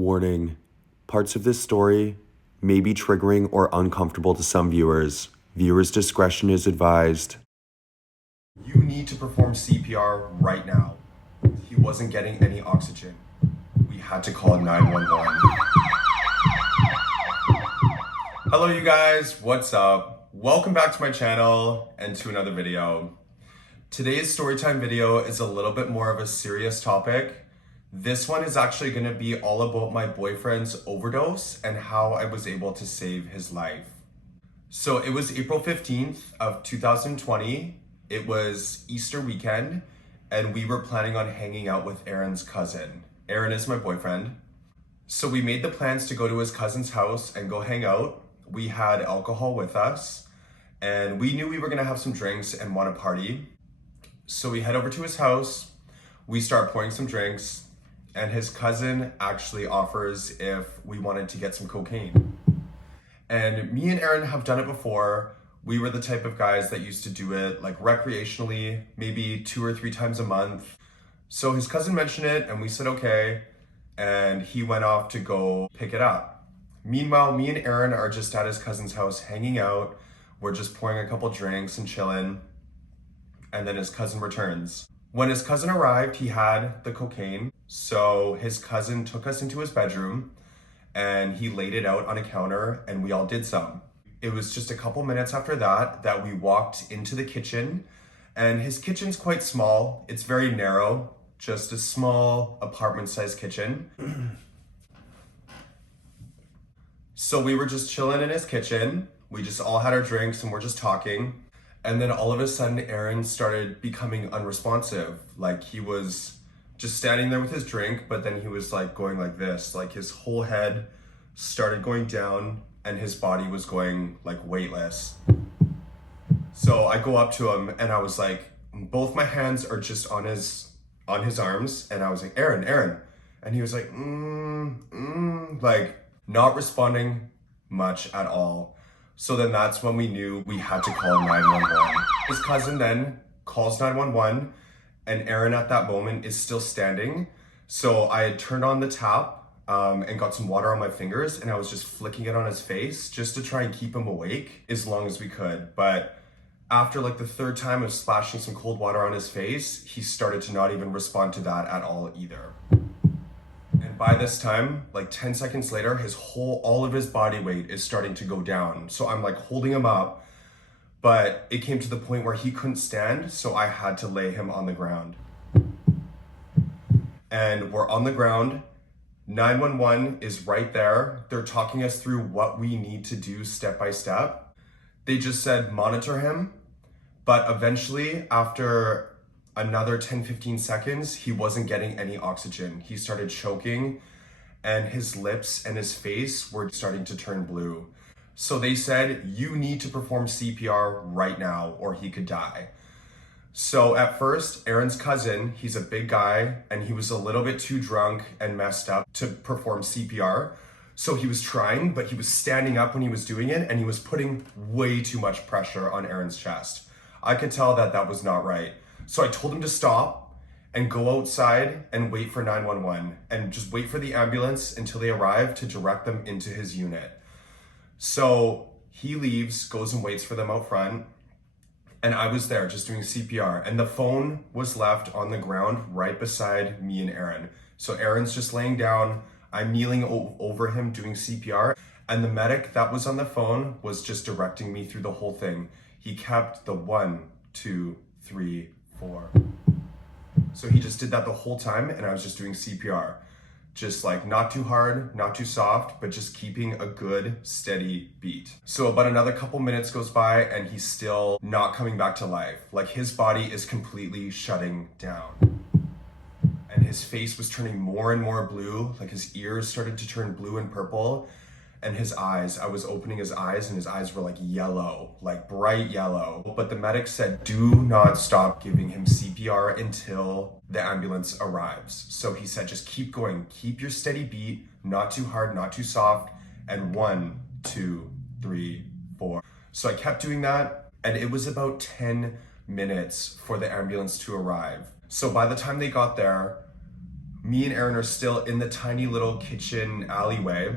Warning, parts of this story may be triggering or uncomfortable to some viewers. Viewers' discretion is advised. You need to perform CPR right now. He wasn't getting any oxygen. We had to call 911. Hello you guys, what's up? Welcome back to my channel and to another video. Today's storytime video is a little bit more of a serious topic. This one is actually going to be all about my boyfriend's overdose and how I was able to save his life. So it was April 15th of 2020. It was Easter weekend and we were planning on hanging out with Aaron's cousin. Aaron is my boyfriend. So we made the plans to go to his cousin's house and go hang out. We had alcohol with us and we knew we were going to have some drinks and want to party. So we head over to his house, we start pouring some drinks, and his cousin actually offers if we wanted to get some cocaine. And me and Aaron have done it before. We were the type of guys that used to do it like recreationally, maybe 2 or 3 times a month. So his cousin mentioned it and we said okay, and he went off to go pick it up. Meanwhile, me and Aaron are just at his cousin's house hanging out. We're just pouring a couple drinks and chilling. And then his cousin returns. When his cousin arrived, he had the cocaine. So his cousin took us into his bedroom and he laid it out on a counter and we all did some. It was just a couple minutes after that we walked into the kitchen, and his kitchen's quite small. It's very narrow, just a small apartment-sized kitchen. So we were just chilling in his kitchen. We just all had our drinks and we're just talking. And then all of a sudden, Aaron started becoming unresponsive. Like he was just standing there with his drink, but then he was like going like this, like his whole head started going down and his body was going like weightless. So I go up to him and I was like, both my hands are just on his arms. And I was like, Aaron. And he was like, like not responding much at all. So then that's when we knew we had to call 911. His cousin then calls 911 and Aaron at that moment is still standing. So I had turned on the tap and got some water on my fingers and I was just flicking it on his face just to try and keep him awake as long as we could. But after like the 3rd time of splashing some cold water on his face, he started to not even respond to that at all either. And by this time, like 10 seconds later, all of his body weight is starting to go down. So I'm like holding him up, but it came to the point where he couldn't stand. So I had to lay him on the ground. And we're on the ground. 911 is right there. They're talking us through what we need to do step by step. They just said, monitor him. But eventually, after another 10-15 seconds, he wasn't getting any oxygen. He started choking and his lips and his face were starting to turn blue. So they said, you need to perform CPR right now or he could die. So at first, Aaron's cousin, he's a big guy and he was a little bit too drunk and messed up to perform CPR. So he was trying, but he was standing up when he was doing it and he was putting way too much pressure on Aaron's chest. I could tell that that was not right. So I told him to stop and go outside and wait for 911 and just wait for the ambulance until they arrive to direct them into his unit. So he leaves, goes and waits for them out front. And I was there just doing CPR and the phone was left on the ground right beside me and Aaron. So Aaron's just laying down, I'm kneeling over him doing CPR, and the medic that was on the phone was just directing me through the whole thing. He kept the 1, 2, 3, 4. So he just did that the whole time and I was just doing CPR. Just like not too hard, not too soft, but just keeping a good steady beat. So about another couple minutes goes by and he's still not coming back to life. Like his body is completely shutting down. And his face was turning more and more blue, like his ears started to turn blue and purple. And his eyes, I was opening his eyes and his eyes were like yellow, like bright yellow. But the medic said, do not stop giving him CPR until the ambulance arrives. So he said, just keep going, keep your steady beat, not too hard, not too soft. And 1, 2, 3, 4. So I kept doing that and it was about 10 minutes for the ambulance to arrive. So by the time they got there, Me and Aaron are still in the tiny little kitchen alleyway.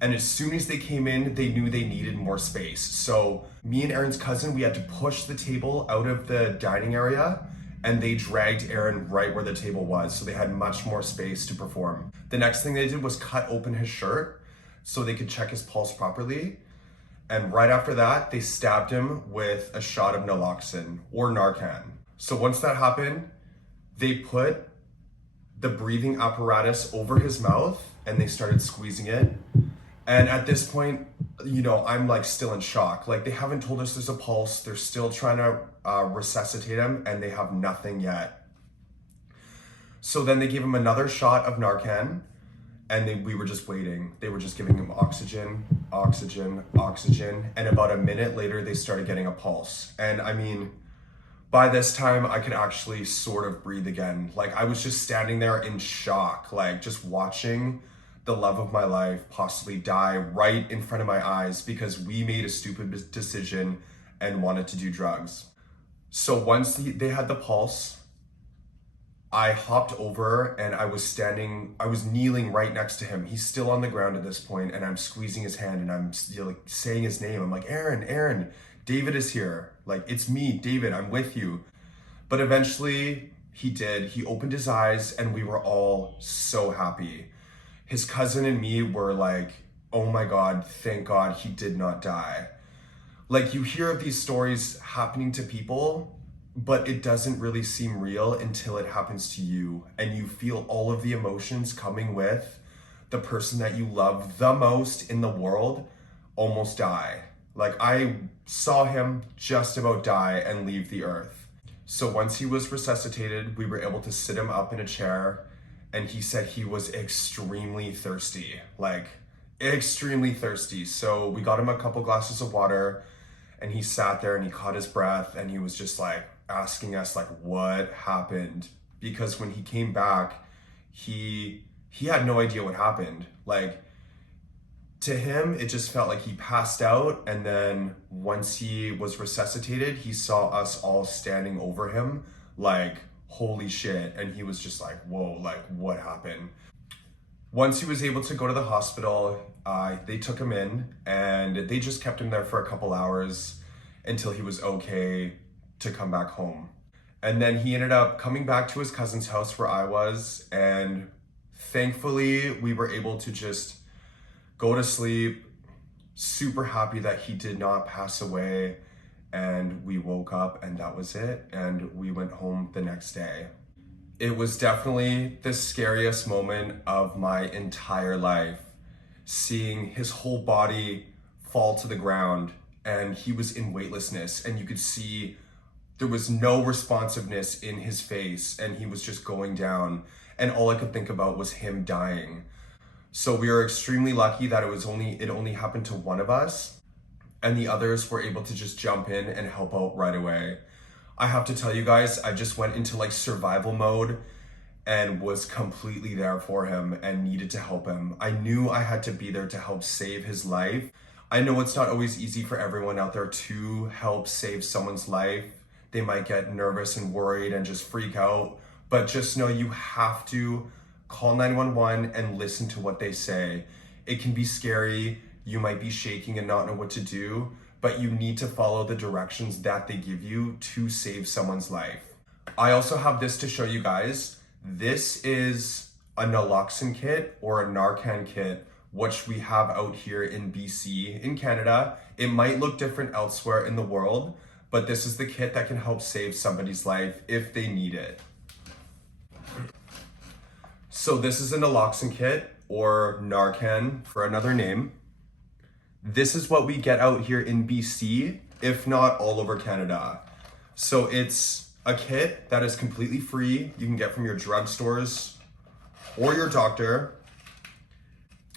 And as soon as they came in, they knew they needed more space. So me and Aaron's cousin, we had to push the table out of the dining area, and they dragged Aaron right where the table was. So they had much more space to perform. The next thing they did was cut open his shirt so they could check his pulse properly. And right after that, they stabbed him with a shot of naloxone or Narcan. So once that happened, they put the breathing apparatus over his mouth and they started squeezing it. And at this point, I'm like still in shock. Like, they haven't told us there's a pulse. They're still trying to resuscitate him, and they have nothing yet. So then they gave him another shot of Narcan, and we were just waiting. They were just giving him oxygen, oxygen, oxygen. And about a minute later, they started getting a pulse. And I mean, by this time, I could actually sort of breathe again. Like, I was just standing there in shock, like just watching the love of my life possibly die right in front of my eyes because we made a stupid decision and wanted to do drugs. So once they had the pulse, I hopped over and I was kneeling right next to him. He's still on the ground at this point, and I'm squeezing his hand and I'm like saying his name. I'm like, Aaron, David is here. Like, it's me, David, I'm with you. But eventually he did. He opened his eyes and we were all so happy. His cousin and me were like, oh my God, thank God he did not die. Like, you hear of these stories happening to people, but it doesn't really seem real until it happens to you and you feel all of the emotions coming with the person that you love the most in the world almost die. Like, I saw him just about die and leave the earth. So once he was resuscitated, we were able to sit him up in a chair, and he said he was extremely thirsty, like extremely thirsty. So we got him a couple glasses of water, and he sat there and he caught his breath, and he was just like asking us like what happened, because when he came back, he had no idea what happened. Like, to him, it just felt like he passed out, and then once he was resuscitated, he saw us all standing over him like, holy shit. And he was just like, whoa, like, what happened? Once he was able to go to the hospital, they took him in and they just kept him there for a couple hours until he was okay to come back home. And then he ended up coming back to his cousin's house where I was, and thankfully we were able to just go to sleep, super happy that he did not pass away. And we woke up and that was it. And we went home the next day. It was definitely the scariest moment of my entire life, seeing his whole body fall to the ground, and he was in weightlessness, and you could see there was no responsiveness in his face, and he was just going down, and all I could think about was him dying. So we are extremely lucky that it only happened to one of us, and the others were able to just jump in and help out right away. I have to tell you guys, I just went into like survival mode and was completely there for him and needed to help him. I knew I had to be there to help save his life. I know it's not always easy for everyone out there to help save someone's life. They might get nervous and worried and just freak out, but just know you have to call 911 and listen to what they say. It can be scary. You might be shaking and not know what to do, but you need to follow the directions that they give you to save someone's life. I also have this to show you guys. This is a naloxone kit or a Narcan kit, which we have out here in BC, in Canada. It might look different elsewhere in the world, but this is the kit that can help save somebody's life if they need it. So this is a naloxone kit, or Narcan for another name. This is what we get out here in BC, if not all over Canada. So it's a kit that is completely free. You can get from your drugstores or your doctor.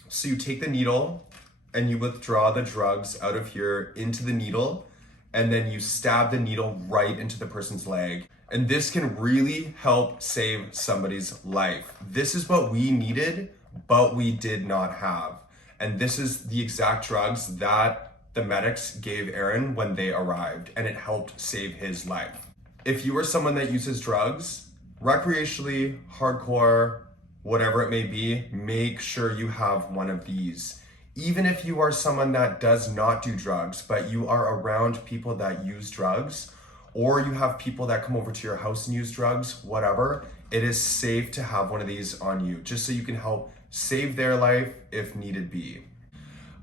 So you take the needle and you withdraw the drugs out of here into the needle, and then you stab the needle right into the person's leg. And this can really help save somebody's life. This is what we needed, but we did not have. And this is the exact drugs that the medics gave Aaron when they arrived, and it helped save his life. If you are someone that uses drugs, recreationally, hardcore, whatever it may be, make sure you have one of these. Even if you are someone that does not do drugs, but you are around people that use drugs, or you have people that come over to your house and use drugs, whatever, it is safe to have one of these on you, just so you can help save their life if needed be.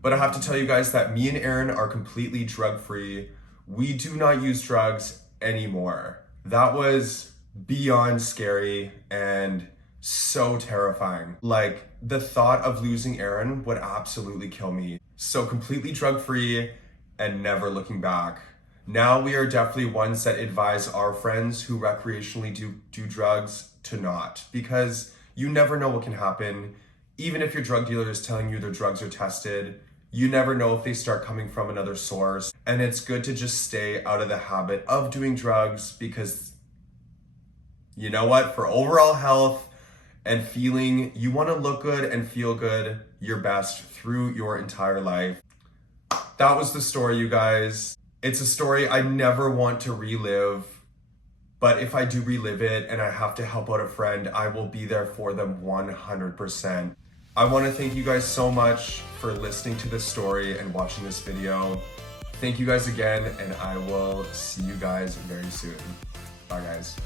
But I have to tell you guys that me and Aaron are completely drug-free. We do not use drugs anymore. That was beyond scary and so terrifying. Like, the thought of losing Aaron would absolutely kill me. So completely drug-free and never looking back. Now we are definitely ones that advise our friends who recreationally do drugs to not, because you never know what can happen. Even if your drug dealer is telling you their drugs are tested, you never know if they start coming from another source. And it's good to just stay out of the habit of doing drugs, because you know what? For overall health and feeling, you want to look good and feel good your best through your entire life. That was the story, you guys. It's a story I never want to relive, but if I do relive it and I have to help out a friend, I will be there for them 100%. I want to thank you guys so much for listening to this story and watching this video. Thank you guys again, and I will see you guys very soon. Bye, guys.